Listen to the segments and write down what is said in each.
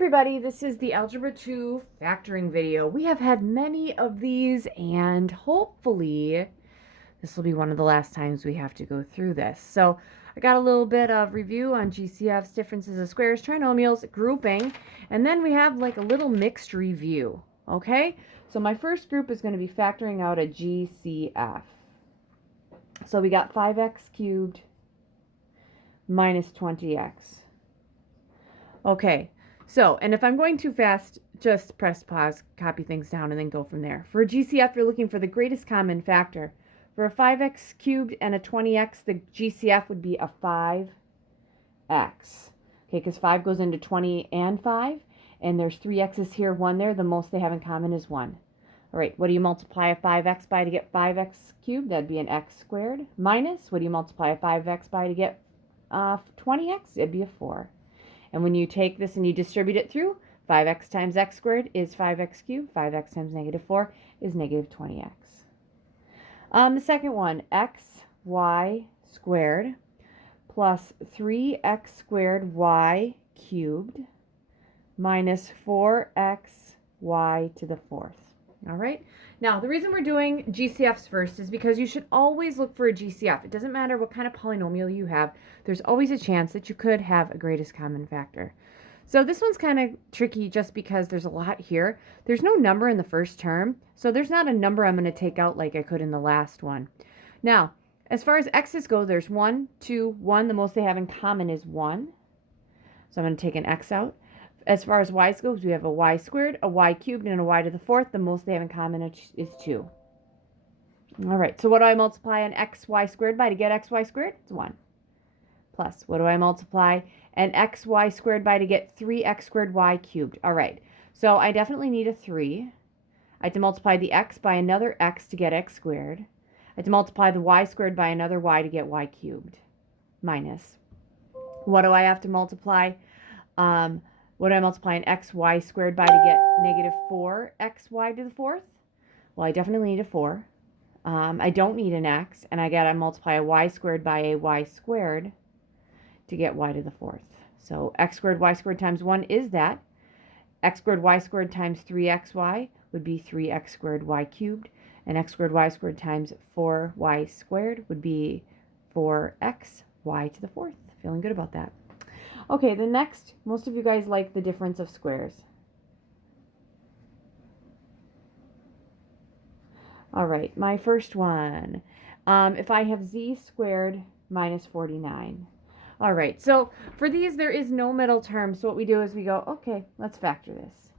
everybody, this is the Algebra 2 factoring video. We have had many of these and hopefully this will be one of the last times we have to go through this. So I got a little bit of review on GCFs, differences of squares, trinomials, grouping, and then we have like a little mixed review, okay? So my first group is going to be factoring out a GCF. So we got 5x cubed minus 20x. Okay. So, and if I'm going too fast, just press pause, copy things down, and then go from there. For a GCF, you're looking for the greatest common factor. For a 5x cubed and a 20x, the GCF would be a 5x. Okay, because 5 goes into 20 and 5, and there's 3 x's here, 1 there. The most they have in common is 1. All right, what do you multiply a 5x by to get 5x cubed? That'd be an x squared. Minus, what do you multiply a 5x by to get 20x? It'd be a 4. And when you take this and you distribute it through, 5x times x squared is 5x cubed. 5x times negative 4 is negative 20x. The second one, xy squared plus 3x squared y cubed minus 4xy to the fourth. All right. Now, the reason we're doing GCFs first is because you should always look for a GCF. It doesn't matter what kind of polynomial you have. There's always a chance that you could have a greatest common factor. So this one's kind of tricky just because there's a lot here. There's no number in the first term, so there's not a number I'm going to take out like I could in the last one. Now, as far as x's go, there's 1, 2, 1. The most they have in common is 1. So I'm going to take an x out. As far as y's goes, we have a y squared, a y cubed, and a y to the fourth. The most they have in common is 2. All right, so what do I multiply an xy squared by to get xy squared? It's 1. Plus, what do I multiply an xy squared by to get 3x squared y cubed? All right, so I definitely need a 3. I have to multiply the x by another x to get x squared. I have to multiply the y squared by another y to get y cubed. Minus, what do I have to multiply? What do I multiply an xy squared by to get negative 4xy to the fourth? Well, I definitely need a 4. I don't need an x, and I got to multiply a y squared by a y squared to get y to the fourth. So x squared y squared times 1 is that. X squared y squared times 3xy would be 3x squared y cubed, and x squared y squared times 4y squared would be 4x y to the fourth. Feeling good about that. Okay, the next, most of you guys like the difference of squares. All right, my first one. If I have z squared minus 49. All right, so for these, there is no middle term. So what we do is we go, okay, let's factor this.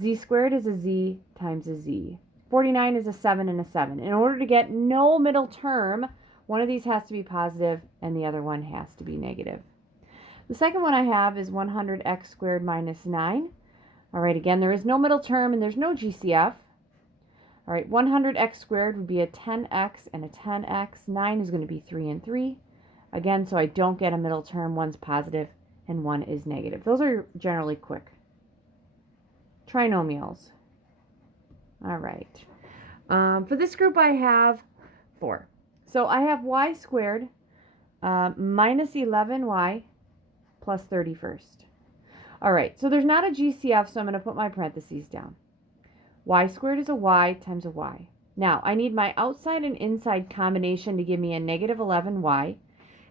Z squared is a z times a z. 49 is a 7 and a 7. In order to get no middle term, one of these has to be positive and the other one has to be negative. The second one I have is 100x squared minus 9. All right, again, there is no middle term and there's no GCF. All right, 100x squared would be a 10x and a 10x. 9 is going to be 3 and 3. Again, so I don't get a middle term. One's positive and one is negative. Those are generally quick. Trinomials. All right. For this group, I have 4. So I have y squared minus 11y plus 31st. All right, so there's not a GCF, so I'm going to put my parentheses down. Y squared is a y times a y. Now, I need my outside and inside combination to give me a negative 11y.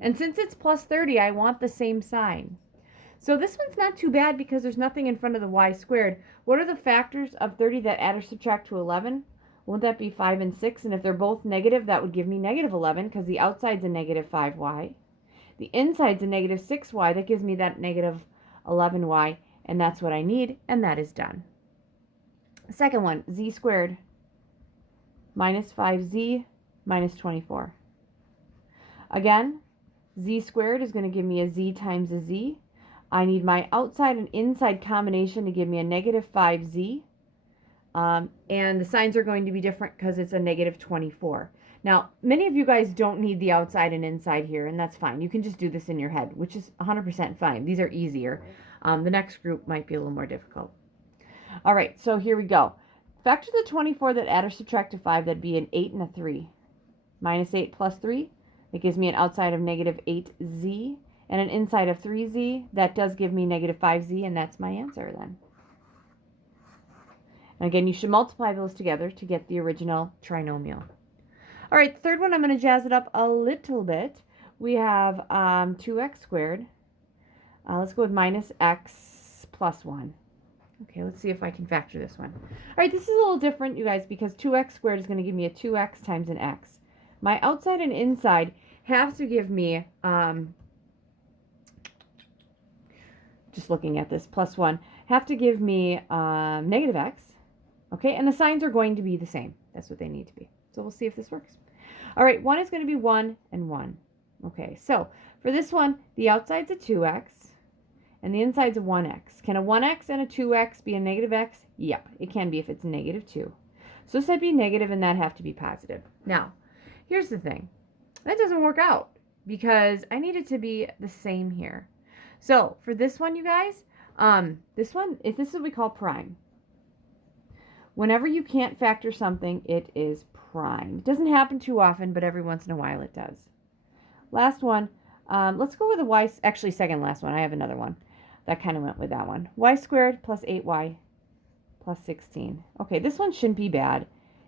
And since it's plus 30, I want the same sign. So this one's not too bad because there's nothing in front of the y squared. What are the factors of 30 that add or subtract to 11? Won't that be 5 and 6? And if they're both negative, that would give me negative 11 because the outside's a negative 5y. The inside's a negative 6y. That gives me that negative 11y, and that's what I need, and that is done. Second one, z squared minus 5z minus 24. Again, z squared is going to give me a z times a z. I need my outside and inside combination to give me a negative 5z. And the signs are going to be different because it's a negative 24. Now, many of you guys don't need the outside and inside here, and that's fine. You can just do this in your head, which is 100% fine. These are easier. The next group might be a little more difficult. All right, so here we go. Factor the 24 that add or subtract to 5, that'd be an 8 and a 3. Minus 8 plus 3, it gives me an outside of negative 8z. and an inside of 3z, that does give me negative 5z, and that's my answer then. And again, you should multiply those together to get the original trinomial. All right, the third one, I'm going to jazz it up a little bit. We have 2x squared. Let's go with minus x plus 1. Okay, let's see if I can factor this one. All right, this is a little different, you guys, because 2x squared is going to give me a 2x times an x. My outside and inside have to give me, just looking at this, plus 1, have to give me negative x. Okay, and the signs are going to be the same. That's what they need to be. So we'll see if this works. All right, 1 is going to be 1 and 1. Okay, so for this one, the outside's a 2x and the inside's a 1x. Can a 1x and a 2x be a negative x? Yep, it can be if it's negative 2. So this would be negative and that have to be positive. Now, here's the thing. That doesn't work out because I need it to be the same here. So for this one, you guys, this one, if this is what we call prime. Whenever you can't factor something, it is prime. It doesn't happen too often, but every once in a while it does. Last one, let's go with a y, actually second last one. I have another one that kind of went with that one. Y squared plus 8y plus 16. Okay, this one shouldn't be bad.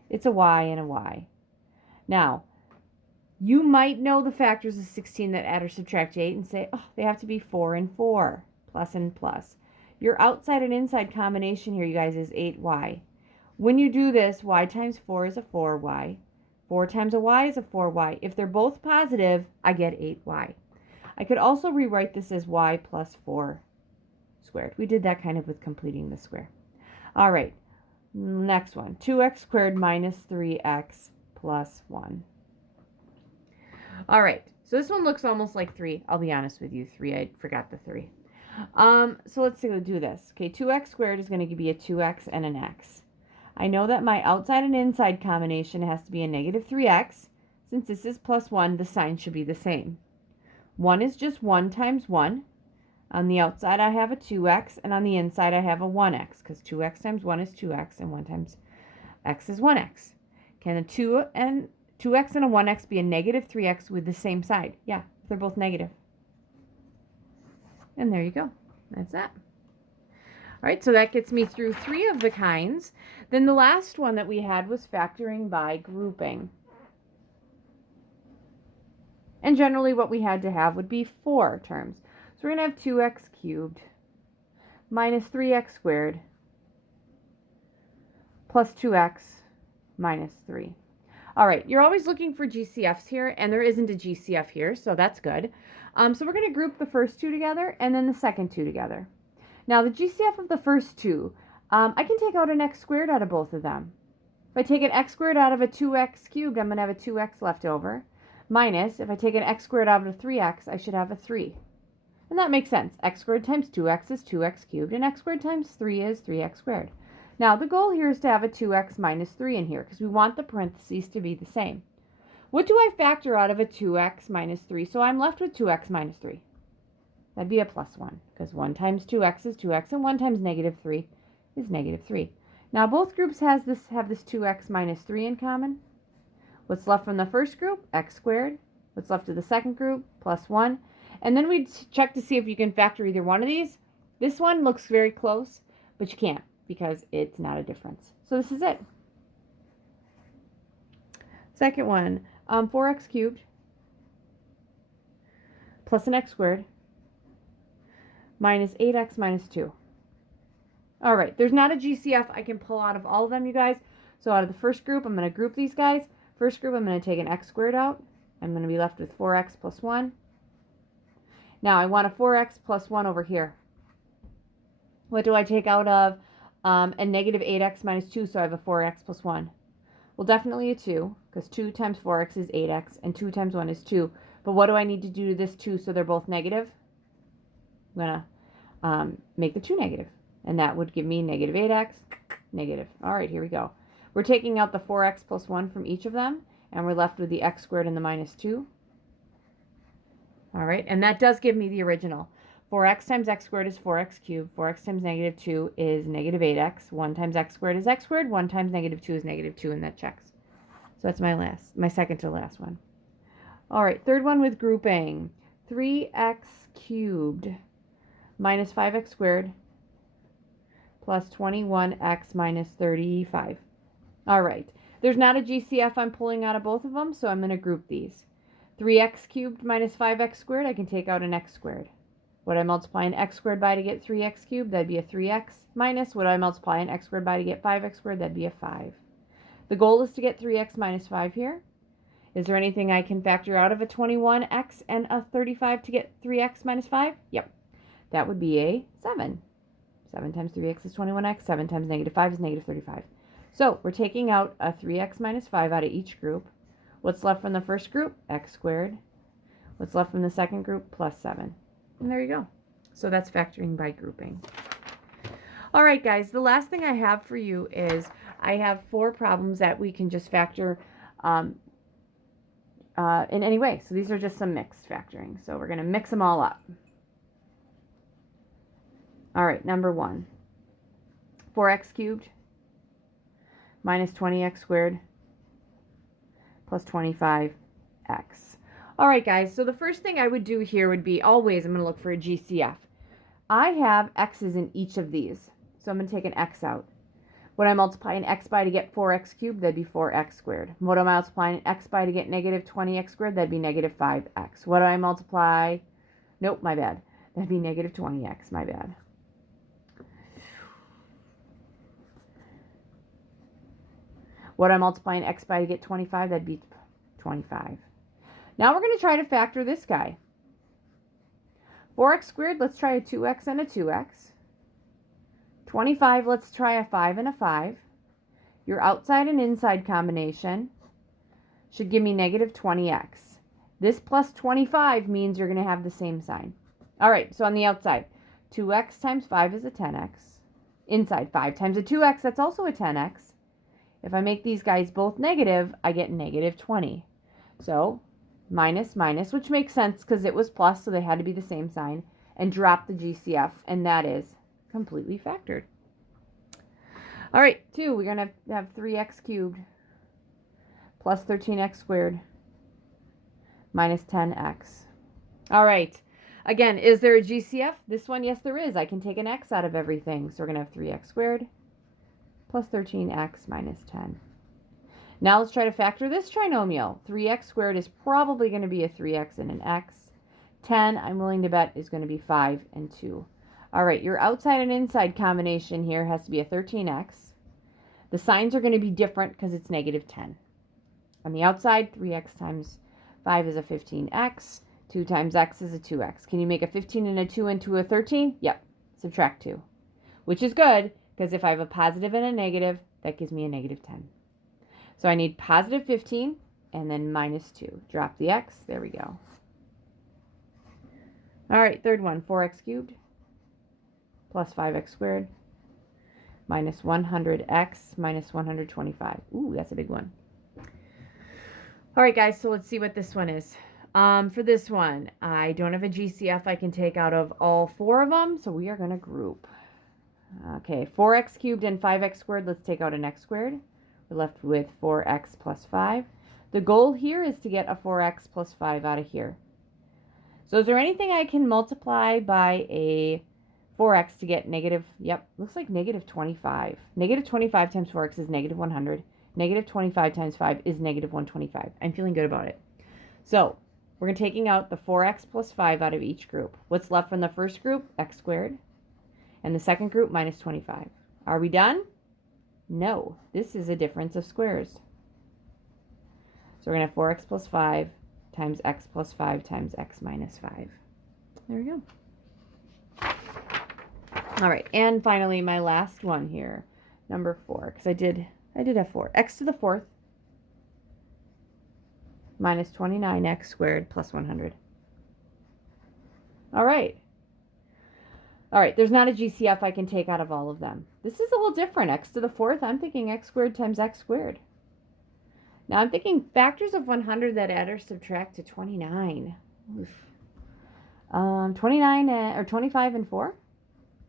It's a y and a y. Now, you might know the factors of 16 that add or subtract 8 and say, oh, they have to be 4 and 4, plus and plus. Your outside and inside combination here, you guys, is 8y. When you do this, y times 4 is a 4y. 4 times a y is a 4y. If they're both positive, I get 8y. I could also rewrite this as y plus 4 squared. We did that kind of with completing the square. All right, next one. 2x squared minus 3x plus 1. All right, so this one looks almost like 3. I'll be honest with you, 3. I forgot the 3. So let's do this. Okay, 2x squared is going to be a 2x and an x. I know that my outside and inside combination has to be a negative 3x. Since this is plus 1, the sign should be the same. 1 is just 1 times 1. On the outside, I have a 2x, and on the inside, I have a 1x, because 2x times 1 is 2x, and 1 times x is 1x. Can a 2x and a 1x be a negative 3x with the same side? Yeah, they're both negative. And there you go. That's that. All right, so that gets me through 3 of the kinds. Then the last one that we had was factoring by grouping. And generally what we had to have would be 4 terms. So we're going to have 2x cubed minus 3x squared plus 2x minus 3. All right, you're always looking for GCFs here, and there isn't a GCF here, so that's good. So we're going to group the first 2 together and then the second 2 together. Now, the GCF of the first 2, I can take out an x squared out of both of them. If I take an x squared out of a 2x cubed, I'm going to have a 2x left over. Minus, if I take an x squared out of a 3x, I should have a 3. And that makes sense. X squared times 2x is 2x cubed, and x squared times 3 is 3x squared. Now, the goal here is to have a 2x minus 3 in here, because we want the parentheses to be the same. What do I factor out of a 2x minus 3? So I'm left with 2x minus 3. That'd be a plus 1, because 1 times 2x is 2x, and 1 times negative 3 is negative 3. Now, both groups have this 2x minus 3 in common. What's left from the first group? X squared. What's left of the second group? Plus 1. And then we check to see if you can factor either one of these. This one looks very close, but you can't, because it's not a difference. So this is it. Second one, 4x cubed plus an x squared minus 8x minus 2. All right, there's not a GCF I can pull out of all of them, you guys. So out of the first group, I'm going to group these guys. First group, I'm going to take an x squared out. I'm going to be left with 4x plus 1. Now, I want a 4x plus 1 over here. What do I take out of a negative 8x minus 2, so I have a 4x plus 1? Well, definitely a 2, because 2 times 4x is 8x, and 2 times 1 is 2. But what do I need to do to this 2 so they're both negative? I'm going to make the 2 negative, and that would give me negative 8x, negative. All right, here we go. We're taking out the 4x plus 1 from each of them, and we're left with the x squared and the minus 2. All right, and that does give me the original. 4x times x squared is 4x cubed. 4x times negative 2 is negative 8x. 1 times x squared is x squared. 1 times negative 2 is negative 2, and that checks. So that's my second to last one. All right, third one with grouping. 3x cubed minus 5x squared plus 21x minus 35. All right. There's not a GCF I'm pulling out of both of them, so I'm going to group these. 3x cubed minus 5x squared, I can take out an x squared. What do I multiply an x squared by to get 3x cubed? That'd be a 3x. Minus, what do I multiply an x squared by to get 5x squared? That'd be a 5. The goal is to get 3x minus 5 here. Is there anything I can factor out of a 21x and a 35 to get 3x minus 5? Yep. That would be a 7. 7 times 3x is 21x. 7 times negative 5 is negative 35. So we're taking out a 3x minus 5 out of each group. What's left from the first group? X squared. What's left from the second group? Plus 7. And there you go. So that's factoring by grouping. All right, guys, the last thing I have for you is I have 4 problems that we can just factor in any way. So these are just some mixed factoring. So we're going to mix them all up. All right, number 1. 4x cubed minus 20x squared plus 25x. All right, guys, so the first thing I would do here would be always I'm going to look for a GCF. I have x's in each of these, so I'm going to take an x out. What I multiply an x by to get 4x cubed, that'd be 4x squared. What do I multiply an x by to get negative 20x squared? That'd be negative 5x. What do I multiply? Nope, my bad. That'd be negative 20x, my bad. What I multiply an x by to get 25, that'd be 25. Now we're going to try to factor this guy. 4x squared, let's try a 2x and a 2x. 25, let's try a 5 and a 5. Your outside and inside combination should give me negative 20x. This plus 25 means you're going to have the same sign. All right, so on the outside, 2x times 5 is a 10x. Inside, 5 times a 2x, that's also a 10x. If I make these guys both negative, I get negative 20. So minus, minus, which makes sense because it was plus, so they had to be the same sign, and drop the GCF, and that is completely factored. All right, 2, we're going to have 3x cubed plus 13x squared minus 10x. All right, again, is there a GCF? This one, yes, there is. I can take an x out of everything, so we're going to have 3x squared plus 13x minus 10. Now let's try to factor this trinomial. 3x squared is probably going to be a 3x and an x. 10, I'm willing to bet, is going to be 5 and 2. All right, your outside and inside combination here has to be a 13x. The signs are going to be different because it's negative 10. On the outside, 3x times 5 is a 15x. 2 times x is a 2x. Can you make a 15 and a 2 into a 13? Yep. Subtract 2, which is good because if I have a positive and a negative, that gives me a negative 10. So I need positive 15 and then minus 2. Drop the x. There we go. All right, third one, 4x cubed plus 5x squared minus 100x minus 125. Ooh, that's a big one. All right, guys, so let's see what this one is. For this one, I don't have a GCF I can take out of all 4 of them, so we are going to group. Okay, 4x cubed and 5x squared, let's take out an x squared. We're left with 4x plus 5. The goal here is to get a 4x plus 5 out of here. So is there anything I can multiply by a 4x to get negative, yep, looks like negative 25. Negative 25 times 4x is negative 100. Negative 25 times 5 is negative 125. I'm feeling good about it. So we're taking out the 4x plus 5 out of each group. What's left from the first group? X squared. And the second group, minus 25. Are we done? No. This is a difference of squares. So we're going to have 4x plus 5 times x plus 5 times x minus 5. There we go. All right, and finally my last one here, number 4, because I did have 4. X to the 4th minus 29x squared plus 100. All right. All right, there's not a GCF I can take out of all of them. This is a little different. X to the 4th, I'm thinking x squared times x squared. Now I'm thinking factors of 100 that add or subtract to 29. 29 or 25 and 4?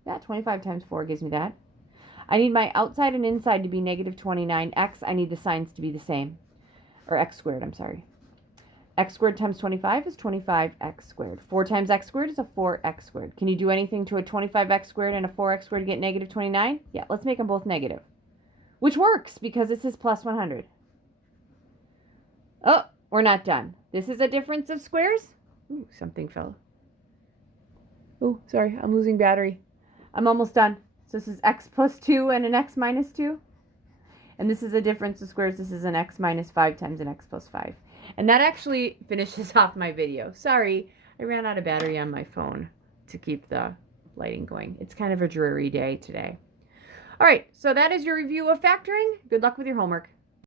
Yeah, 25 times 4 gives me that. I need my outside and inside to be negative 29x. I need the signs to be the same. Or x squared, I'm sorry. X squared times 25 is 25x squared. 4 times x squared is a 4x squared. Can you do anything to a 25x squared and a 4x squared to get negative 29? Yeah, let's make them both negative. Which works because this is plus 100. Oh, we're not done. This is a difference of squares. Ooh, something fell. Oh, sorry, I'm losing battery. I'm almost done. So this is x plus 2 and an x minus 2. And this is a difference of squares. This is an x minus 5 times an x plus 5. And that actually finishes off my video. Sorry, I ran out of battery on my phone to keep the lighting going. It's kind of a dreary day today. All right, so that is your review of factoring. Good luck with your homework.